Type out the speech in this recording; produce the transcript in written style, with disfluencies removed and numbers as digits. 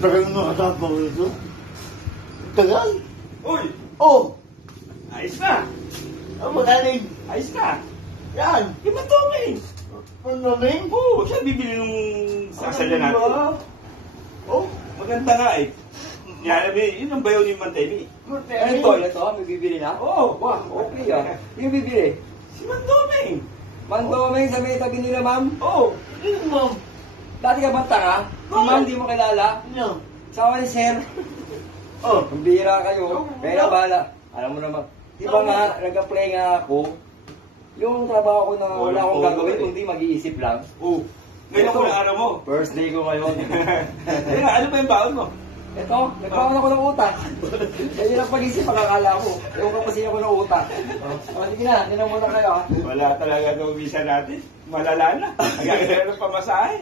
Tagal mo kasama ko ito. Tagal? Uy! Oh! Ayos na! Ang magaling. Ayos na! Yan! Yung Mandoming! Mandoming? Oo, siya bibili nung sasalya natin. Oh, maganda nga eh. Yan, yun ang bayaw ni Mantemi. Ano ito? May bibili na? Oo! Wow, okay ah. Yung bibili? Si Mandoming! Mandoming sa may tabi nila, ma'am. Oo! Yun mo. Dati ka bang tanga? Si ma'am, di mo kilala? Ano? Sawa ni sir. Oh! Kung bihira kayo, kaya bala. Alam mo naman, di ba nga, nag-apply nga ako, yung trabaho ko na wala akong gagawin, kundi mag-iisip lang. Oo! Ngayon ako ng araw mo. First day ko ngayon. Kaya ano ba yung baon mo? Ito, nagkaroon ako ng utak. Kaya lang pag-isip, makakala ko. Ewan ka pa siya ako ng utak. O, sige na, nilang muna kayo ha. Wala talaga itong visa natin. Malala na. Nagkakaroon ng pamasahe.